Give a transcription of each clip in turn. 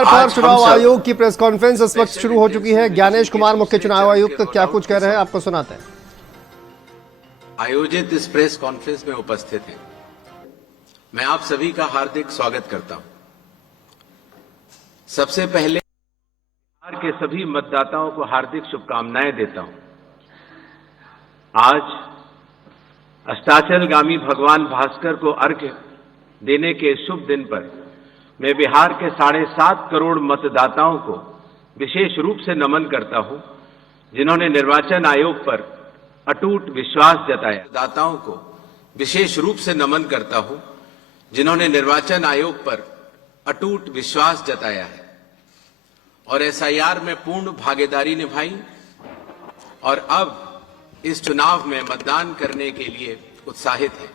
SIR पर चुनाव आयोग की प्रेस कॉन्फ्रेंस इस वक्त शुरू हो चुकी है। ज्ञानेश कुमार मुख्य चुनाव आयुक्त क्या कुछ कह रहे हैं, आपको सुनाते हैं। आयोजित इस प्रेस कॉन्फ्रेंस में उपस्थित हैं, मैं आप सभी का हार्दिक स्वागत करता हूं। सबसे पहले बिहार के सभी मतदाताओं को हार्दिक शुभकामनाएं देता हूं। आज अस्ताचलगामी भगवान भास्कर को अर्घ्य देने के शुभ दिन पर मैं बिहार के 7.5 करोड़ मतदाताओं को विशेष रूप से नमन करता हूं, जिन्होंने निर्वाचन आयोग पर अटूट विश्वास जताया। मतदाताओं को विशेष रूप से नमन करता हूं, जिन्होंने निर्वाचन आयोग पर अटूट विश्वास जताया है और एसआईआर में पूर्ण भागीदारी निभाई और अब इस चुनाव में मतदान करने के लिए उत्साहित है।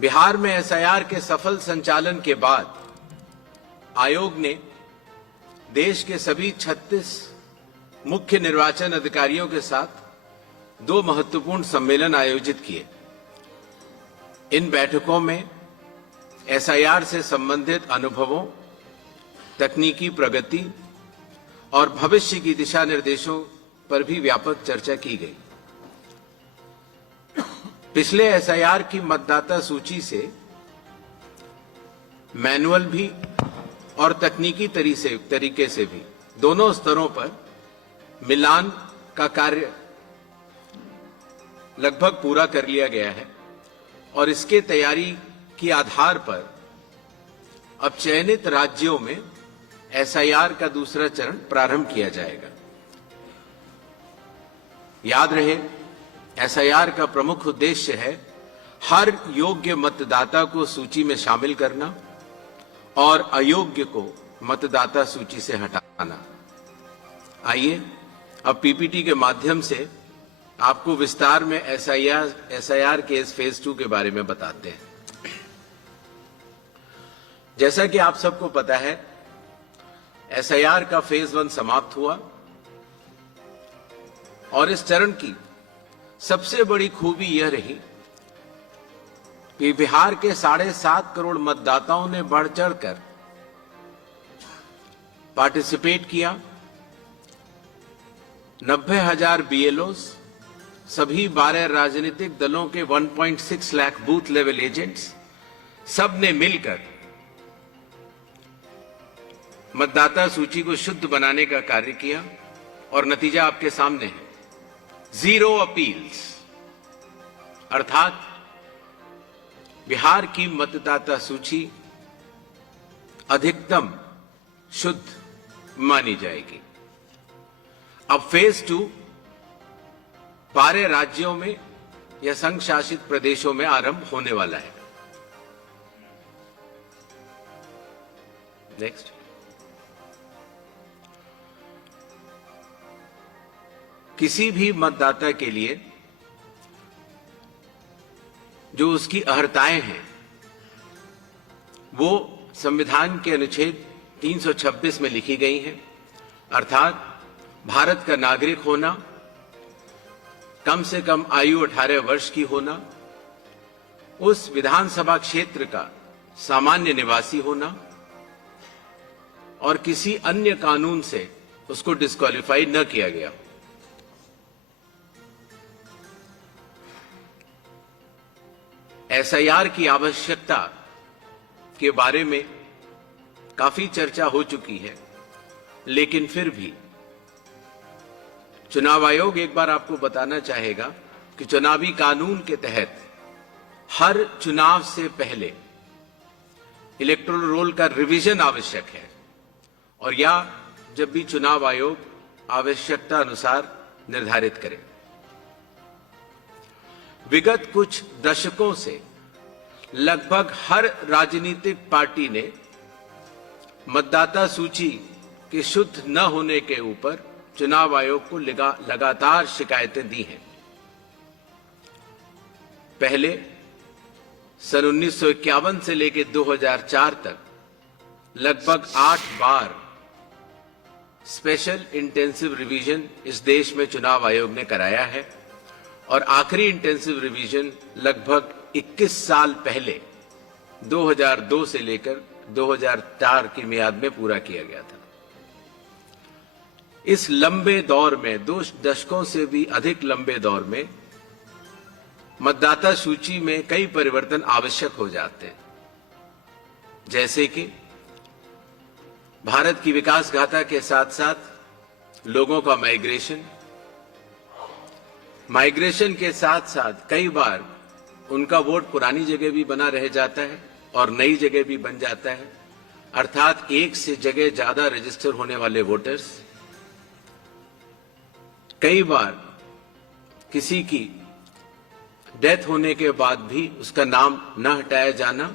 बिहार में एसआईआर के सफल संचालन के बाद आयोग ने देश के सभी 36 मुख्य निर्वाचन अधिकारियों के साथ 2 महत्वपूर्ण सम्मेलन आयोजित किए। इन बैठकों में एसआईआर से संबंधित अनुभवों, तकनीकी प्रगति और भविष्य की दिशा निर्देशों पर भी व्यापक चर्चा की गई। पिछले एसआईआर की मतदाता सूची से मैनुअल भी और तकनीकी तरीके से भी दोनों स्तरों पर मिलान का कार्य लगभग पूरा कर लिया गया है और इसके तैयारी के आधार पर अब चयनित राज्यों में एसआईआर का दूसरा चरण प्रारंभ किया जाएगा। याद रहे, एसआईआर का प्रमुख उद्देश्य है हर योग्य मतदाता को सूची में शामिल करना और अयोग्य को मतदाता सूची से हटाना। आइए अब पीपीटी के माध्यम से आपको विस्तार में एसआईआर के इस फेज 2 के बारे में बताते हैं। जैसा कि आप सबको पता है, एसआईआर का फेज 1 समाप्त हुआ और इस चरण की सबसे बड़ी खूबी यह रही कि बिहार के 7.5 करोड़ मतदाताओं ने बढ़ चढ़कर पार्टिसिपेट किया। 90,000 बीएलओस, सभी 12 राजनीतिक दलों के 1.6 लाख बूथ लेवल एजेंट्स, सब ने मिलकर मतदाता सूची को शुद्ध बनाने का कार्य किया और नतीजा आपके सामने है। 0 अपील्स, अर्थात बिहार की मतदाता सूची अधिकतम शुद्ध मानी जाएगी। अब फेज 2 12 राज्यों में या संघ शासित प्रदेशों में आरंभ होने वाला है। नेक्स्ट, किसी भी मतदाता के लिए जो उसकी अर्हताएं हैं वो संविधान के अनुच्छेद 326 में लिखी गई हैं, अर्थात भारत का नागरिक होना, कम से कम आयु 18 वर्ष की होना, उस विधानसभा क्षेत्र का सामान्य निवासी होना और किसी अन्य कानून से उसको डिस्क्वालीफाई न किया गया। एसआईआर की आवश्यकता के बारे में काफी चर्चा हो चुकी है, लेकिन फिर भी चुनाव आयोग एक बार आपको बताना चाहेगा कि चुनावी कानून के तहत हर चुनाव से पहले इलेक्टोरल रोल का रिवीजन आवश्यक है और या जब भी चुनाव आयोग आवश्यकता अनुसार निर्धारित करे। विगत कुछ दशकों से लगभग हर राजनीतिक पार्टी ने मतदाता सूची के शुद्ध न होने के ऊपर चुनाव आयोग को लगातार शिकायतें दी हैं। पहले सन 1951 से लेकर 2004 तक लगभग 8 बार स्पेशल इंटेंसिव रिवीजन इस देश में चुनाव आयोग ने कराया है और आखिरी इंटेंसिव रिवीजन लगभग 21 साल पहले 2002 से लेकर 2004 की मियाद में पूरा किया गया था। इस लंबे दौर में, 2 दशकों से भी अधिक लंबे दौर में मतदाता सूची में कई परिवर्तन आवश्यक हो जाते हैं, जैसे कि भारत की विकास गाथा के साथ साथ लोगों का माइग्रेशन के साथ साथ कई बार उनका वोट पुरानी जगह भी बना रह जाता है और नई जगह भी बन जाता है, अर्थात एक से जगह ज्यादा रजिस्टर होने वाले वोटर्स, कई बार किसी की डेथ होने के बाद भी उसका नाम न हटाया जाना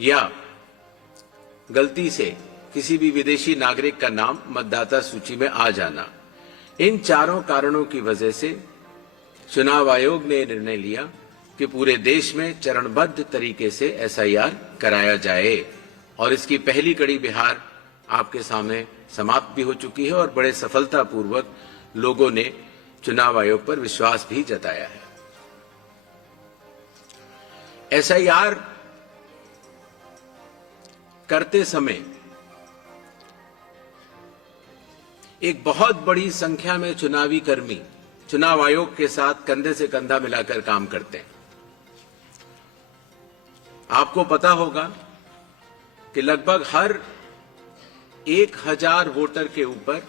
या गलती से किसी भी विदेशी नागरिक का नाम मतदाता सूची में आ जाना। इन चारों कारणों की वजह से चुनाव आयोग ने निर्णय लिया कि पूरे देश में चरणबद्ध तरीके से एसआईआर कराया जाए और इसकी पहली कड़ी बिहार आपके सामने समाप्त भी हो चुकी है और बड़े सफलतापूर्वक लोगों ने चुनाव आयोग पर विश्वास भी जताया है। एसआईआर करते समय एक बहुत बड़ी संख्या में चुनावी कर्मी चुनाव आयोग के साथ कंधे से कंधा मिलाकर काम करते हैं। आपको पता होगा कि लगभग हर 1000 वोटर के ऊपर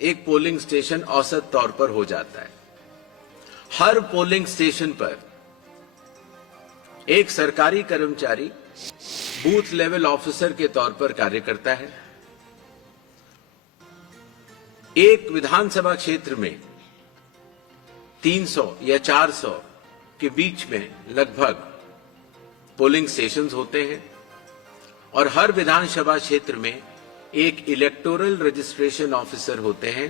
एक पोलिंग स्टेशन औसत तौर पर हो जाता है। हर पोलिंग स्टेशन पर एक सरकारी कर्मचारी बूथ लेवल ऑफिसर के तौर पर कार्य करता है। एक विधानसभा क्षेत्र में 300 या 400 के बीच में लगभग पोलिंग स्टेशंस होते हैं और हर विधानसभा क्षेत्र में एक इलेक्टोरल रजिस्ट्रेशन ऑफिसर होते हैं।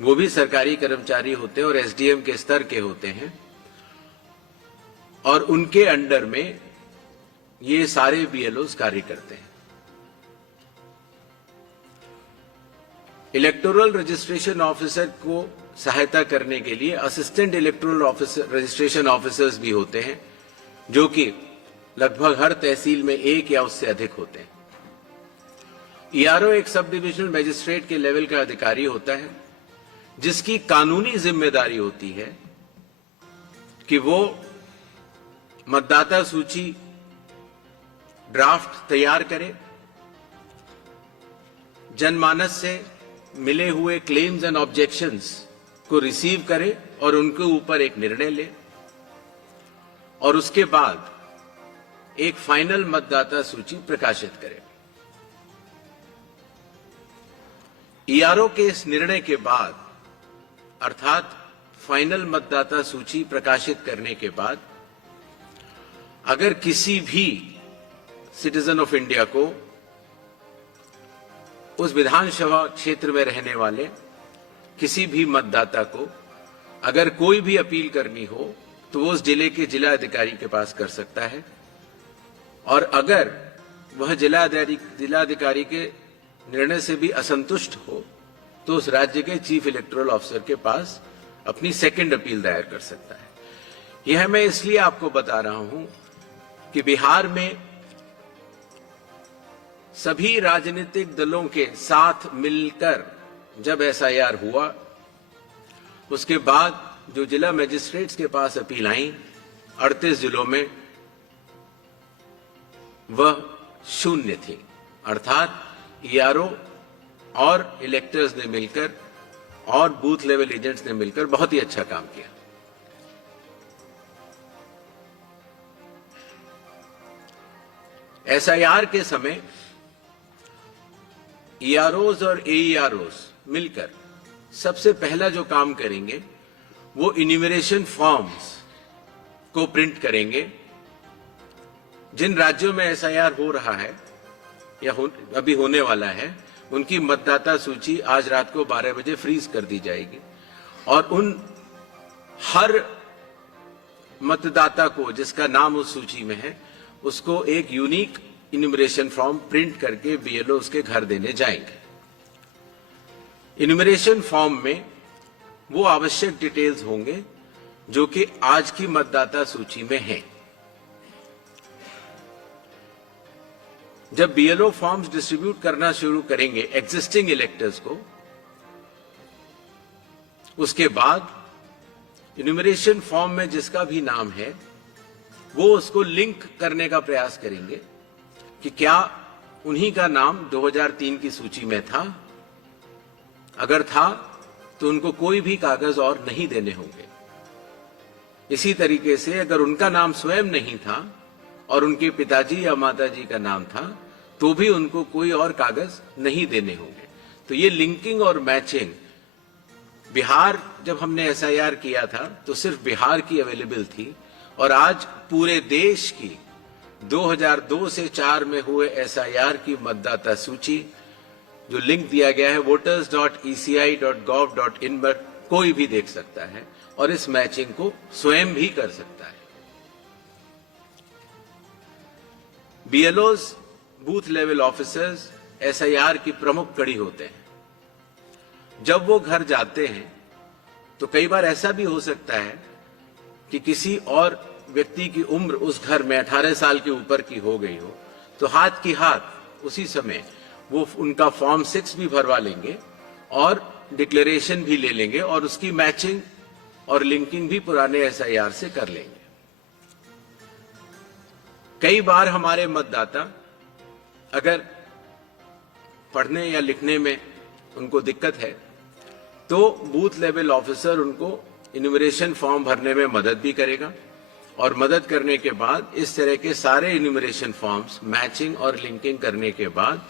वो भी सरकारी कर्मचारी होते हैं और एसडीएम के स्तर के होते हैं और उनके अंडर में ये सारे बीएलओज कार्य करते हैं। इलेक्टोरल रजिस्ट्रेशन ऑफिसर को सहायता करने के लिए असिस्टेंट इलेक्टोरल रजिस्ट्रेशन ऑफिसर्स भी होते हैं, जो कि लगभग हर तहसील में एक या उससे अधिक होते हैं। ईआरओ एक सब डिविजनल मजिस्ट्रेट के लेवल का अधिकारी होता है, जिसकी कानूनी जिम्मेदारी होती है कि वो मतदाता सूची ड्राफ्ट तैयार करे, जनमानस से मिले हुए क्लेम्स एंड ऑब्जेक्शंस को रिसीव करे और उनके ऊपर एक निर्णय ले और उसके बाद एक फाइनल मतदाता सूची प्रकाशित करे। ईआरओ के इस निर्णय के बाद, अर्थात फाइनल मतदाता सूची प्रकाशित करने के बाद, अगर किसी भी सिटीजन ऑफ इंडिया को, उस विधानसभा क्षेत्र में रहने वाले किसी भी मतदाता को अगर कोई भी अपील करनी हो तो वो उस जिले के जिला अधिकारी के पास कर सकता है और अगर वह जिलाधिकारी के निर्णय से भी असंतुष्ट हो तो उस राज्य के चीफ इलेक्टोरल ऑफिसर के पास अपनी सेकंड अपील दायर कर सकता है। यह मैं इसलिए आपको बता रहा हूं कि बिहार में सभी राजनीतिक दलों के साथ मिलकर जब एसआईआर हुआ, उसके बाद जो जिला मजिस्ट्रेट्स के पास अपील आई 38 जिलों में, वह 0 थी। अर्थात ईआरओ और इलेक्टर्स ने मिलकर और बूथ लेवल एजेंट्स ने मिलकर बहुत ही अच्छा काम किया। एसआईआर के समय ईआरओज और एईआरओज मिलकर सबसे पहला जो काम करेंगे वो इन्यूमरेशन फॉर्म्स को प्रिंट करेंगे। जिन राज्यों में एसआईआर हो रहा है या अभी होने वाला है, उनकी मतदाता सूची आज रात को 12 बजे फ्रीज कर दी जाएगी और उन हर मतदाता को जिसका नाम उस सूची में है, उसको एक यूनिक इन्यूमरेशन फॉर्म प्रिंट करके बीएलओ उसके घर देने जाएंगे। इन्यूमरेशन फॉर्म में वो आवश्यक डिटेल्स होंगे जो कि आज की मतदाता सूची में हैं। जब बीएलओ फॉर्म्स डिस्ट्रीब्यूट करना शुरू करेंगे एग्जिस्टिंग इलेक्टर्स को, उसके बाद इन्यूमरेशन फॉर्म में जिसका भी नाम है वो उसको लिंक करने का प्रयास करेंगे कि क्या उन्हीं का नाम 2003 की सूची में था। अगर था तो उनको कोई भी कागज और नहीं देने होंगे। इसी तरीके से अगर उनका नाम स्वयं नहीं था और उनके पिताजी या माताजी का नाम था तो भी उनको कोई और कागज नहीं देने होंगे। तो ये लिंकिंग और मैचिंग, बिहार जब हमने एसआईआर किया था तो सिर्फ बिहार की अवेलेबल थी, और आज पूरे देश की 2002 से 4 में हुए एसआईआर की मतदाता सूची जो लिंक दिया गया है voters.eci.gov.in पर कोई भी देख सकता है और इस मैचिंग को स्वयं भी कर सकता है। बीएलओज, बूथ लेवल ऑफिसर्स एसआईआर की प्रमुख कड़ी होते हैं। जब वो घर जाते हैं तो कई बार ऐसा भी हो सकता है कि किसी और व्यक्ति की उम्र उस घर में 18 साल के ऊपर की हो गई हो, तो हाथ की हाथ उसी समय वो उनका फॉर्म 6 भी भरवा लेंगे और डिक्लेरेशन भी ले लेंगे और उसकी मैचिंग और लिंकिंग भी पुराने एसआईआर से कर लेंगे। कई बार हमारे मतदाता अगर पढ़ने या लिखने में उनको दिक्कत है तो बूथ लेवल ऑफिसर उनको इन्यूमरेशन फॉर्म भरने में मदद भी करेगा, और मदद करने के बाद इस तरह के सारे इन्यूमरेशन फॉर्म्स मैचिंग और लिंकिंग करने के बाद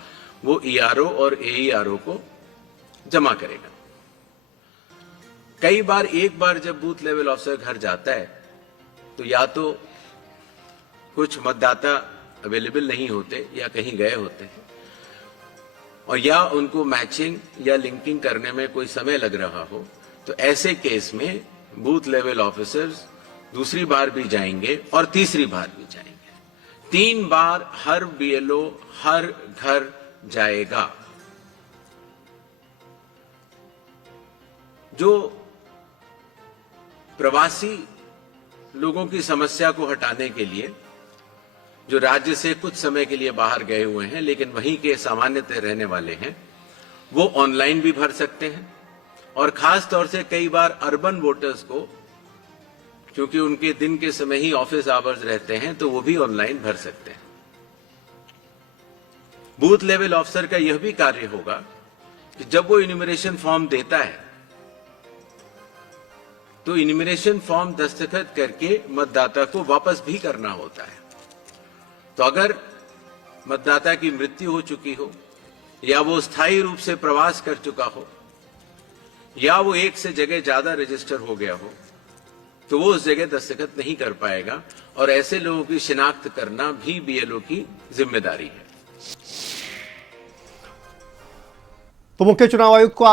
वो ईआरओ और एईआरओ को जमा करेगा। कई बार एक बार जब बूथ लेवल ऑफिसर घर जाता है तो या तो कुछ मतदाता अवेलेबल नहीं होते या कहीं गए होते हैं, और या उनको मैचिंग या लिंकिंग करने में कोई समय लग रहा हो, तो ऐसे केस में बूथ लेवल ऑफिसर्स दूसरी बार भी जाएंगे और तीसरी बार भी जाएंगे। 3 बार हर बीएलओ हर घर जाएगा। जो प्रवासी लोगों की समस्या को हटाने के लिए, जो राज्य से कुछ समय के लिए बाहर गए हुए हैं लेकिन वहीं के सामान्यतः रहने वाले हैं, वो ऑनलाइन भी भर सकते हैं। और खास तौर से कई बार अर्बन वोटर्स को, क्योंकि उनके दिन के समय ही ऑफिस आवर्स रहते हैं, तो वो भी ऑनलाइन भर सकते हैं। बूथ लेवल ऑफिसर का यह भी कार्य होगा कि जब वो इन्यूमरेशन फॉर्म देता है तो इन्यूमरेशन फॉर्म दस्तखत करके मतदाता को वापस भी करना होता है। तो अगर मतदाता की मृत्यु हो चुकी हो, या वो स्थायी रूप से प्रवास कर चुका हो, या वो एक से जगह ज्यादा रजिस्टर हो गया हो, तो वो उस जगह दस्तखत नहीं कर पाएगा, और ऐसे लोगों की शिनाख्त करना भी बीएलओ की जिम्मेदारी है। तो मुख्य चुनाव आयुक्त को